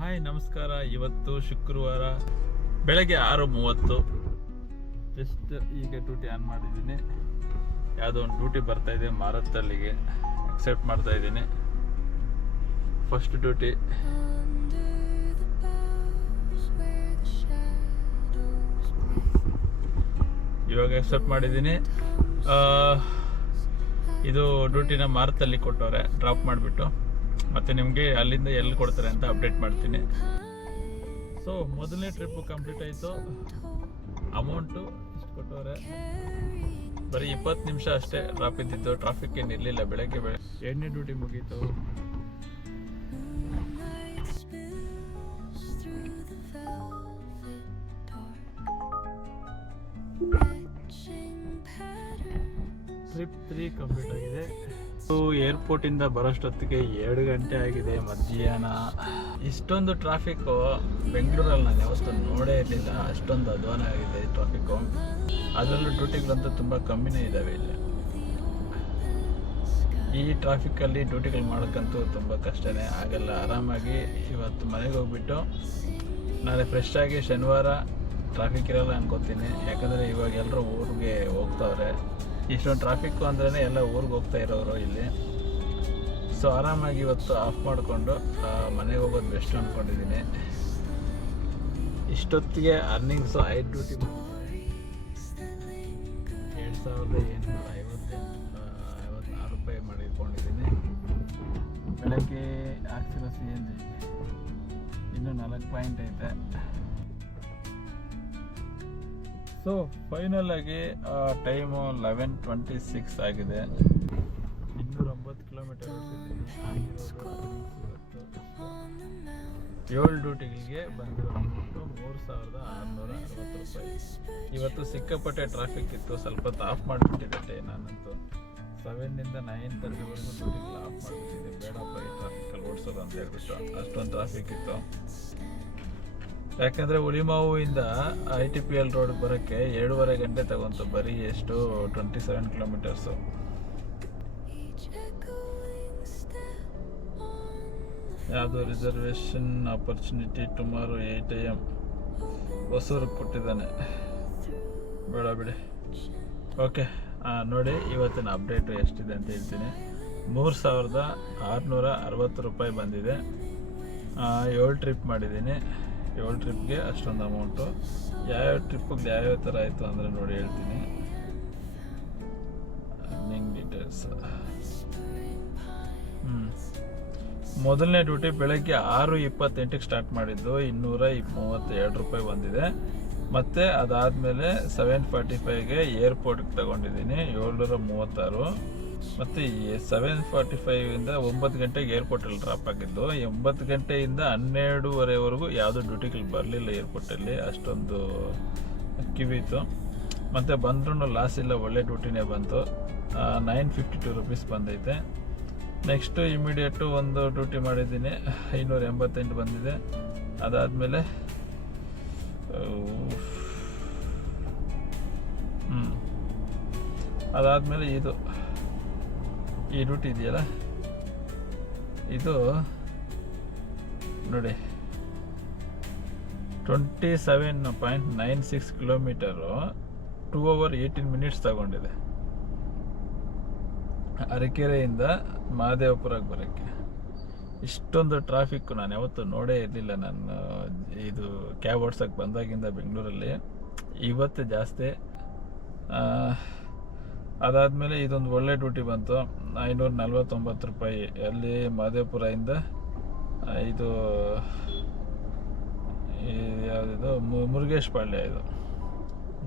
Hi ನಮಸ್ಕಾರ. ಇವತ್ತು ಶುಕ್ರವಾರ ಬೆಳಗ್ಗೆ 6:30. ಜಸ್ಟ್ ಈಗ ಡ್ಯೂಟಿ ಆನ್ ಮಾಡಿದ್ದೀನಿ. ಯಾವುದೋ ಒಂದು ಡ್ಯೂಟಿ ಬರ್ತಾ ಇದೆ ಮಾರತ್ತಲ್ಲಿಗೆ, ಅಕ್ಸೆಪ್ಟ್ ಮಾಡ್ತಾ ಇದ್ದೀನಿ. First duty. ಇವಾಗ ಅಕ್ಸೆಪ್ಟ್ ಮಾಡಿದ್ದೀನಿ. ಇದು ಡ್ಯೂಟಿನ ಮಾರತ್ತಲ್ಲಿ ಕೊಟ್ಟವ್ರೆ, ಡ್ರಾಪ್ ಮಾಡಿಬಿಟ್ಟು ಮತ್ತೆ ನಿಮಗೆ ಅಲ್ಲಿಂದ ಎಲ್ಲಿ ಕೊಡ್ತಾರೆ ಅಂತ ಅಪ್ಡೇಟ್ ಮಾಡ್ತೀನಿ. ಸೊ ಮೊದಲನೇ ಟ್ರಿಪ್ಪು ಕಂಪ್ಲೀಟ್ ಆಯಿತು. ಅಮೌಂಟು ಇಷ್ಟು ಕೊಟ್ಟವ್ರೆ. ಬರೀ 20 ನಿಮಿಷ ಅಷ್ಟೇ ಡ್ರಾಪ್ ಇದ್ದಿದ್ದು, ಟ್ರಾಫಿಕ್ ಏನು ಇರಲಿಲ್ಲ. ಬೆಳಗ್ಗೆ ಎರಡನೇ ಡ್ಯೂಟಿ ಮುಗೀತು. ಟ್ರಿಪ್ 3 ಕಂಪ್ಲೀಟ್ ಆಗಿದೆ. ಏರ್ಪೋರ್ಟಿಂದ ಬರೋಷ್ಟೊತ್ತಿಗೆ 2 ಗಂಟೆ ಆಗಿದೆ ಮಧ್ಯಾಹ್ನ. ಇಷ್ಟೊಂದು ಟ್ರಾಫಿಕ್ಕು ಬೆಂಗಳೂರಲ್ಲಿ ನಾನು ಯಾವತ್ತೂ ನೋಡೇ ಇರಲಿಲ್ಲ. ಅಷ್ಟೊಂದು ಅಧ್ವಾನ ಆಗಿದೆ ಟ್ರಾಫಿಕ್ಕು. ಅದರಲ್ಲೂ ಡ್ಯೂಟಿಗಳಂತೂ ತುಂಬ ಕಮ್ಮಿನೇ ಇದ್ದಾವೆ ಇಲ್ಲಿ. ಈ ಟ್ರಾಫಿಕ್ಕಲ್ಲಿ ಡ್ಯೂಟಿಗಳು ಮಾಡೋಕ್ಕಂತೂ ತುಂಬ ಕಷ್ಟನೇ, ಆಗಲ್ಲ. ಆರಾಮಾಗಿ ಇವತ್ತು ಮನೆಗೆ ಹೋಗ್ಬಿಟ್ಟು ನಾಳೆ ಫ್ರೆಶ್ ಆಗಿ ಶನಿವಾರ ಟ್ರಾಫಿಕ್ ಇರಲ್ಲ ಅನ್ಕೋತೀನಿ. ಯಾಕಂದರೆ ಇವಾಗ ಎಲ್ಲರೂ ಊರಿಗೆ ಹೋಗ್ತಾವ್ರೆ. ಇಷ್ಟೊಂದು ಟ್ರಾಫಿಕ್ಕು ಅಂದ್ರೇ ಎಲ್ಲ ಊರಿಗೆ ಹೋಗ್ತಾ ಇರೋರು ಇಲ್ಲಿ. ಸೊ ಆರಾಮಾಗಿ ಇವತ್ತು ಆಫ್ ಮಾಡಿಕೊಂಡು ಮನೆಗೆ ಹೋಗೋದು ಬೆಸ್ಟ್ ಅಂದ್ಕೊಂಡಿದ್ದೀನಿ. ಇಷ್ಟೊತ್ತಿಗೆ ಅರ್ನಿಂಗ್ಸು 5 ಡ್ಯೂಟಿ 2756 ರೂಪಾಯಿ ಮಾಡಿಕೊಂಡಿದ್ದೀನಿ. ಬೆಳಗ್ಗೆ ಹಾಕ್ಸಿರೋ CNG ಇನ್ನೂ 4 ಪಾಯಿಂಟ್ ಐತೆ. ಸೊ ಫೈನಲ್ ಆಗಿ ಟೈಮು 11:26 ಆಗಿದೆ. 209 ಕಿಲೋಮೀಟರ್ ಓಡಿಸಿದ್ದೀನಿ. 7 ಡ್ಯೂಟಿಗಳಿಗೆ ಬಂದಿರೋ ಅಮೌಂಟು 3660 ರೂಪಾಯಿ. ಇವತ್ತು ಸಿಕ್ಕಾಪಟ್ಟೆ ಟ್ರಾಫಿಕ್ ಇತ್ತು. ಸ್ವಲ್ಪ ಹೊತ್ತು ಆಫ್ ಮಾಡಿಬಿಟ್ಟಿದ್ದೆ ನಾನಂತೂ. 7 ನಿಂದ 9:30ವರೆಗೂ ಡ್ಯೂಟಿಗಳು ಆಫ್ ಮಾಡಿಬಿಟ್ಟಿದ್ದೆ. ಬೇಡಪ್ಪ ಈ ಟ್ರಾಫಿಕಲ್ಲಿ ಓಡಿಸೋದು ಅಂತ ಹೇಳ್ಬಿಟ್ಟು. ಅಷ್ಟೊಂದು ಟ್ರಾಫಿಕ್ ಇತ್ತು. ಯಾಕಂದರೆ ಹುಳಿಮಾವಿಂದ ITPL ರೋಡ್ಗೆ ಬರೋಕ್ಕೆ 2.5 ಗಂಟೆ ತಗೊಂತು. ಬರೀ ಎಷ್ಟು 27 ಕಿಲೋಮೀಟರ್ಸು. ಯಾವುದು ರಿಸರ್ವೇಷನ್ ಆಪರ್ಚುನಿಟಿ ಟುಮಾರೋ 8 AM ಹೊಸೂರಿಗೆ ಕೊಟ್ಟಿದ್ದಾನೆ. ಬೇಡ ಬಿಡಿ. ಓಕೆ, ನೋಡಿ ಇವತ್ತಿನ ಅಪ್ಡೇಟು ಎಷ್ಟಿದೆ ಅಂತ ಹೇಳ್ತೀನಿ. 3660 ರೂಪಾಯಿ ಬಂದಿದೆ. 7 ಟ್ರಿಪ್ ಮಾಡಿದ್ದೀನಿ. 7 ಟ್ರಿಪ್ಗೆ ಅಷ್ಟೊಂದು ಅಮೌಂಟು. ಯಾವ್ಯಾವ ಟ್ರಿಪ್ಪಿಗೆ ಯಾವ್ಯಾವ ಥರ ಆಯಿತು ಅಂದರೆ ನೋಡಿ ಹೇಳ್ತೀನಿ. Earning details. ಮೊದಲನೇ ಡ್ಯೂಟಿ ಬೆಳಗ್ಗೆ 6:28ಕ್ಕೆ ಸ್ಟಾರ್ಟ್ ಮಾಡಿದ್ದು. 232 ರೂಪಾಯಿ ಬಂದಿದೆ. ಮತ್ತು ಅದಾದಮೇಲೆ 7:45ಗೆ ಏರ್ಪೋರ್ಟ್ಗೆ ತಗೊಂಡಿದ್ದೀನಿ 736. ಮತ್ತು 7:45ಇಂದ 9 ಗಂಟೆಗೆ ಏರ್ಪೋರ್ಟಲ್ಲಿ ಡ್ರಾಪ್ ಆಗಿದ್ದು. 9 ಗಂಟೆಯಿಂದ 12:30ವರೆಗೂ ಯಾವುದೂ ಡ್ಯೂಟಿಗಳು ಬರಲಿಲ್ಲ ಏರ್ಪೋರ್ಟಲ್ಲಿ. ಅಷ್ಟೊಂದು ಕಿವಿತು. ಮತ್ತು ಬಂದ್ರೂ ಲಾಸ್ ಇಲ್ಲ, ಒಳ್ಳೆ ಡ್ಯೂಟಿನೇ ಬಂತು. 952 ರೂಪೀಸ್ ಬಂದೈತೆ. ನೆಕ್ಸ್ಟು ಇಮಿಡಿಯೇಟು ಒಂದು ಡ್ಯೂಟಿ ಮಾಡಿದ್ದೀನಿ, 588 ಬಂದಿದೆ. ಅದಾದಮೇಲೆ ಇದು ಈ ಡ್ಯೂಟಿ ಇದೆಯಲ್ಲ, ಇದು ನೋಡಿ 27.96 ಕಿಲೋಮೀಟರು 2 hours 18 minutes ತಗೊಂಡಿದೆ. ಅರಕೆರೆಯಿಂದ ಮಹದೇವಪುರಕ್ಕೆ ಬರೋಕ್ಕೆ ಇಷ್ಟೊಂದು ಟ್ರಾಫಿಕ್ಕು ನಾನು ಯಾವತ್ತೂ ನೋಡೇ ಇರಲಿಲ್ಲ. ನಾನು ಇದು ಕ್ಯಾಬ್ ಓಡ್ಸೋಕ್ಕೆ ಬಂದಾಗಿಂದ ಬೆಂಗಳೂರಲ್ಲಿ ಇವತ್ತು ಜಾಸ್ತಿ. ಅದಾದಮೇಲೆ ಇದೊಂದು ಒಳ್ಳೆ ಡ್ಯೂಟಿ ಬಂತು, 549 ರೂಪಾಯಿ. ಅಲ್ಲಿ ಮಹದೇವಪುರದಿಂದ ಇದು ಯಾವುದಿದು ಮುರುಗೇಶ್ಪಾಳ್ಯ. ಇದು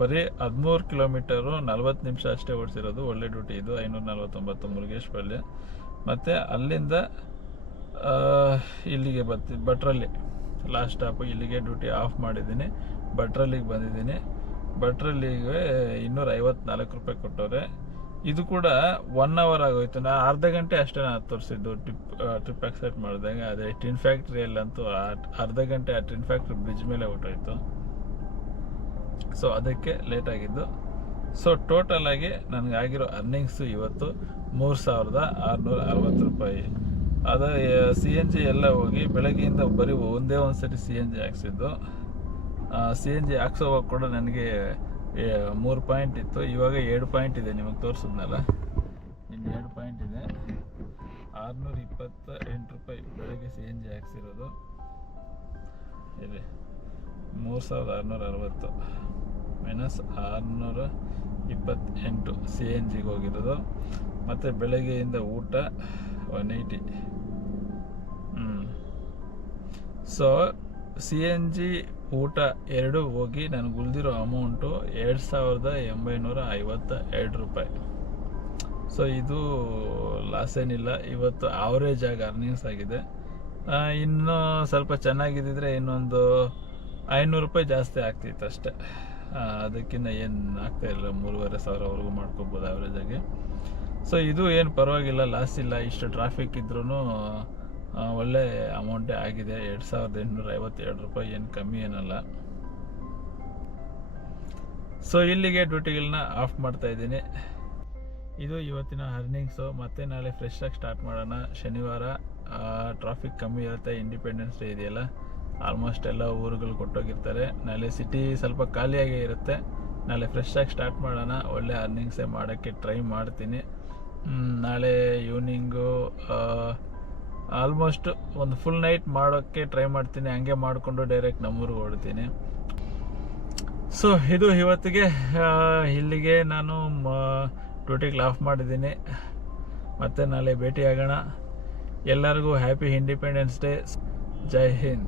ಬರೀ 13 ಕಿಲೋಮೀಟರು 40 ನಿಮಿಷ ಅಷ್ಟೇ ಓಡಿಸಿರೋದು. ಒಳ್ಳೆ ಡ್ಯೂಟಿ ಇದು. 549 ಮುರುಗೇಶ್ಪಾಳ್ಯ. ಮತ್ತು ಅಲ್ಲಿಂದ ಇಲ್ಲಿಗೆ ಭಟ್ರಲ್ಲಿ ಲಾಸ್ಟ್ ಸ್ಟಾಪು. ಇಲ್ಲಿಗೆ ಡ್ಯೂಟಿ ಆಫ್ ಮಾಡಿದ್ದೀನಿ. ಭಟ್ರಲ್ಲಿಗೆ ಬಂದಿದ್ದೀನಿ. ಭಟ್ರಲ್ಲಿಗೆ 254 ರೂಪಾಯಿ ಕೊಟ್ಟವ್ರೆ. ಇದು ಕೂಡ 1 hour ಆಗೋಯ್ತು. ನಾನು ಅರ್ಧ ಗಂಟೆ ಅಷ್ಟೇ ನಾನು ತೋರಿಸಿದ್ದು ಟ್ರಿಪ್ ಆಕ್ಸೆಪ್ಟ್ ಮಾಡಿದಾಗ. ಅದೇ ಟಿನ್ ಫ್ಯಾಕ್ಟ್ರಿಯಲ್ಲಂತೂ ಅರ್ಧ ಗಂಟೆ ಆ ಟಿನ್ ಫ್ಯಾಕ್ಟ್ರಿ ಬ್ರಿಡ್ಜ್ ಮೇಲೆ ಹೊಟ್ಟೋಯ್ತು. ಸೊ ಅದಕ್ಕೆ ಲೇಟ್ ಆಗಿದ್ದು. ಸೊ ಟೋಟಲ್ ಆಗಿ ನನಗಾಗಿರೋ ಅರ್ನಿಂಗ್ಸು ಇವತ್ತು 3660 ರೂಪಾಯಿ. ಅದ CNG ಎಲ್ಲ ಹೋಗಿ ಬೆಳಗ್ಗೆಯಿಂದ ಬರೀ ಒಂದೇ ಒಂದ್ಸರಿ CNG ಹಾಕ್ಸಿದ್ದು. CNG ಹಾಕ್ಸೋವಾಗ ಕೂಡ ನನಗೆ 3 ಪಾಯಿಂಟ್ ಇತ್ತು, ಇವಾಗ 7 ಪಾಯಿಂಟ್ ಇದೆ. ನಿಮಗೆ ತೋರಿಸಿದ್ನಲ್ಲ, ಇನ್ನು 7 ಪಾಯಿಂಟ್ ಇದೆ. 628 ರೂಪಾಯಿ ಬೆಳಗ್ಗೆ CNG ಹಾಕ್ಸಿರೋದು. ಇಲ್ಲಿ 3660 ಮೈನಸ್ 628 CNGಗೆ ಹೋಗಿರೋದು. ಮತ್ತು ಬೆಳಗ್ಗೆಯಿಂದ ಊಟ 180. ಸೊ CNG ಊಟ ಎರಡು ಹೋಗಿ ನನಗೆ ಉಳಿದಿರೋ ಅಮೌಂಟು 2852 ರೂಪಾಯಿ. ಸೊ ಇದು ಲಾಸ್ ಏನಿಲ್ಲ. ಇವತ್ತು ಆವ್ರೇಜ್ ಆಗಿ ಅರ್ನಿಂಗ್ಸ್ ಆಗಿದೆ. ಇನ್ನೂ ಸ್ವಲ್ಪ ಚೆನ್ನಾಗಿದ್ದಿದ್ರೆ ಇನ್ನೊಂದು 500 ರೂಪಾಯಿ ಜಾಸ್ತಿ ಆಗ್ತಿತ್ತು ಅಷ್ಟೆ. ಅದಕ್ಕಿಂತ ಏನು ಆಗ್ತಾಯಿಲ್ಲ. 3500ವರೆಗೂ ಮಾಡ್ಕೋಬೋದು ಆವ್ರೇಜಾಗಿ. ಸೊ ಇದು ಏನು ಪರವಾಗಿಲ್ಲ, ಲಾಸ್ ಇಲ್ಲ. ಇಷ್ಟು ಟ್ರಾಫಿಕ್ ಇದ್ರೂ ಒಳ್ಳೆ ಅಮೌಂಟೇ ಆಗಿದೆ. 2852 ರೂಪಾಯಿ ಏನು ಕಮ್ಮಿ ಏನಲ್ಲ. ಸೊ ಇಲ್ಲಿಗೆ ಡ್ಯೂಟಿಗಳನ್ನ ಆಫ್ ಮಾಡ್ತಾ ಇದ್ದೀನಿ. ಇದು ಇವತ್ತಿನ ಅರ್ನಿಂಗ್ಸು. ಮತ್ತೆ ನಾಳೆ ಫ್ರೆಶ್ ಆಗಿ ಸ್ಟಾರ್ಟ್ ಮಾಡೋಣ. ಶನಿವಾರ ಟ್ರಾಫಿಕ್ ಕಮ್ಮಿ ಇರುತ್ತೆ. ಇಂಡಿಪೆಂಡೆನ್ಸ್ ಡೇ ಇದೆಯಲ್ಲ, ಆಲ್ಮೋಸ್ಟ್ ಎಲ್ಲ ಊರುಗಳು ಕೊಟ್ಟೋಗಿರ್ತಾರೆ. ನಾಳೆ ಸಿಟಿ ಸ್ವಲ್ಪ ಖಾಲಿಯಾಗೇ ಇರುತ್ತೆ. ನಾಳೆ ಫ್ರೆಶ್ ಆಗಿ ಸ್ಟಾರ್ಟ್ ಮಾಡೋಣ. ಒಳ್ಳೆ ಅರ್ನಿಂಗ್ಸೇ ಮಾಡೋಕ್ಕೆ ಟ್ರೈ ಮಾಡ್ತೀನಿ. ನಾಳೆ ಈವ್ನಿಂಗು ಆಲ್ಮೋಸ್ಟ್ ಒಂದು ಫುಲ್ ನೈಟ್ ಮಾಡೋಕ್ಕೆ ಟ್ರೈ ಮಾಡ್ತೀನಿ. ಹಂಗೆ ಮಾಡಿಕೊಂಡು ಡೈರೆಕ್ಟ್ ನಮ್ಮೂರಿಗೆ ಹೊರಡ್ತೀನಿ. ಸೊ ಇದು ಇವತ್ತಿಗೆ. ಇಲ್ಲಿಗೆ ನಾನು ಡ್ಯೂಟಿಗೆ ಆಫ್ ಮಾಡಿದ್ದೀನಿ. ಮತ್ತೆ ನಾಳೆ ಭೇಟಿ ಆಗೋಣ. ಎಲ್ಲರಿಗೂ ಹ್ಯಾಪಿ ಇಂಡಿಪೆಂಡೆನ್ಸ್ ಡೇ. ಜೈ ಹಿಂದ್.